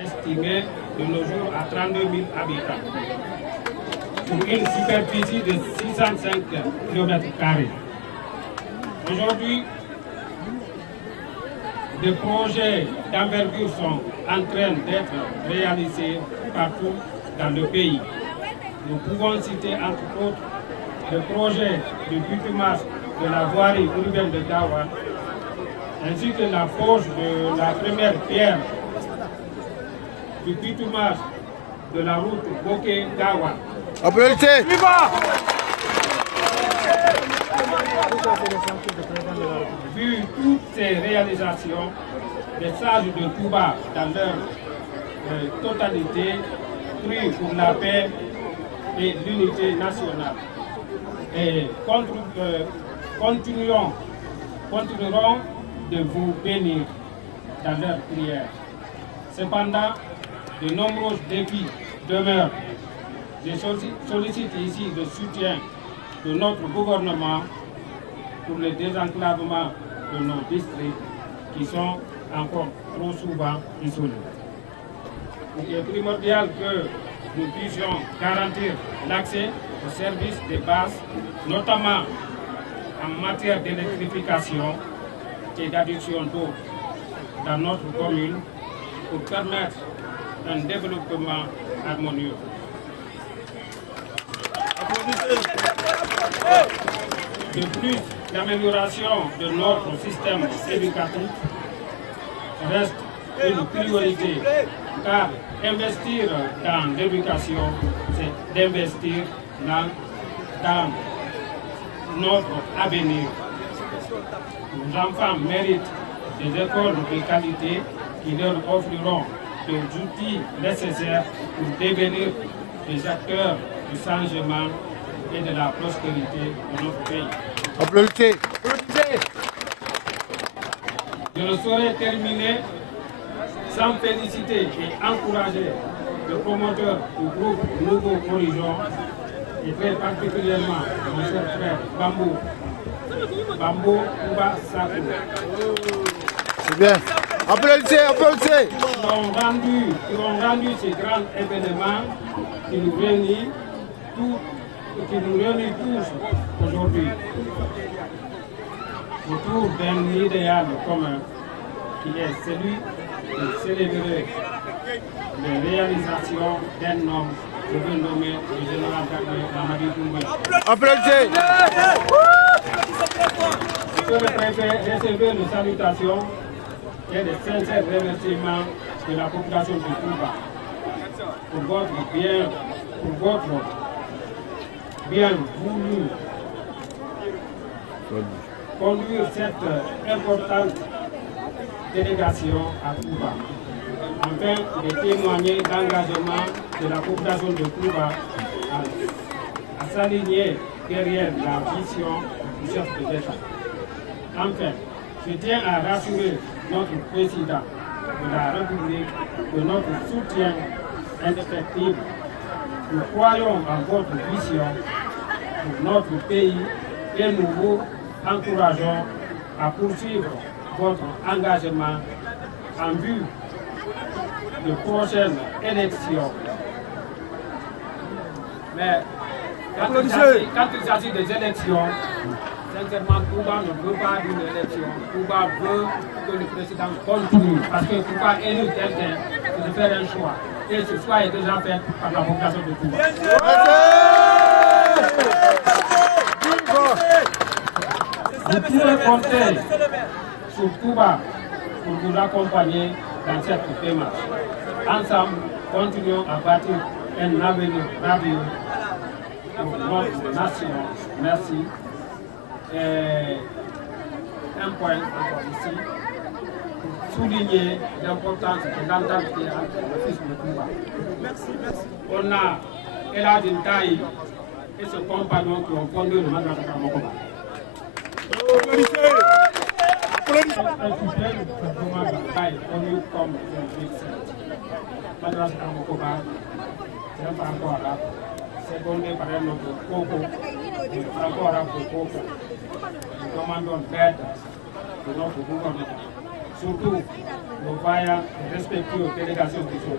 estimé de nos jours à 32 000 habitants, pour une superficie de 605 km². Aujourd'hui, des projets d'envergure sont en train d'être réalisés partout dans le pays. Nous pouvons citer entre autres le projet de bitumage de la voirie urbaine de Gawa, ainsi que la pose de la première pierre du bitumage de la route Bokeh-Gawa. Applaudissez! Vu toutes ces réalisations, les sages de Touba dans leur totalité prient pour la paix et l'unité nationale. Et continueront de vous bénir dans leurs prières. Cependant, de nombreux défis demeurent. Je sollicite ici le soutien de notre gouvernement pour le désenclavement de nos districts qui sont encore trop souvent isolés. Il est primordial que nous puissions garantir l'accès aux services de base, notamment en matière d'électrification et d'adduction d'eau dans notre commune pour permettre un développement harmonieux. De plus, l'amélioration de notre système éducatif reste une priorité, car investir dans l'éducation, c'est d'investir dans notre avenir. Nos enfants méritent des écoles de qualité qui leur offriront des outils nécessaires pour devenir des acteurs du changement et de la prospérité de notre pays. Applaudissez! Je ne saurais terminer sans féliciter et encourager le promoteur du groupe Nouveau Horizon et très particulièrement mon cher frère Bambo Touba Sakou. C'est bien. Applaudissez, applaudissez! Qui ont rendu ce grand événement qui nous réunit tous aujourd'hui autour d'un idéal commun qui est celui de célébrer les réalisations d'un homme nommé le général Mamadi Doumbouya. Applaudissez! Monsieur le préfet, recevez nos salutations et de sincères remerciements de la population de Touba pour votre bien voulu conduire cette importante délégation à Touba, afin de témoigner d'engagement de la population de Touba à s'aligner derrière la vision du chef de l'État. Enfin, je tiens à rassurer notre président de la République de notre soutien indéfectible. Nous croyons en votre vision pour notre pays et nous vous encourageons à poursuivre votre engagement en vue de prochaines élections. Mais quand il s'agit des élections, sincèrement, Touba ne veut pas d'une élection. Touba veut que le président continue. Parce que Touba élu quelqu'un, c'est de faire un choix. Et ce choix est déjà fait par la population de Touba. Vous pouvez compter sur Touba pour vous accompagner dans cette démarche. Ensemble, continuons à bâtir un avenir radieux pour notre nation. Merci. Et un point encore ici, pour souligner l'importance de l'entente qui est entre le fils de Touba. On a Eladine Taï et ce compagnon qui ont fondé le Madrasa Kamokoba. Un soutien de Thomas Taï, connu comme le fils Madrasa Kamokoba, c'est un franco-arabe, secondé par un autre Koko, un franco-arabe de Koko. Nous demandons l'aide de notre gouvernement. surtout nos vaillants et respectueuses délégations qui sont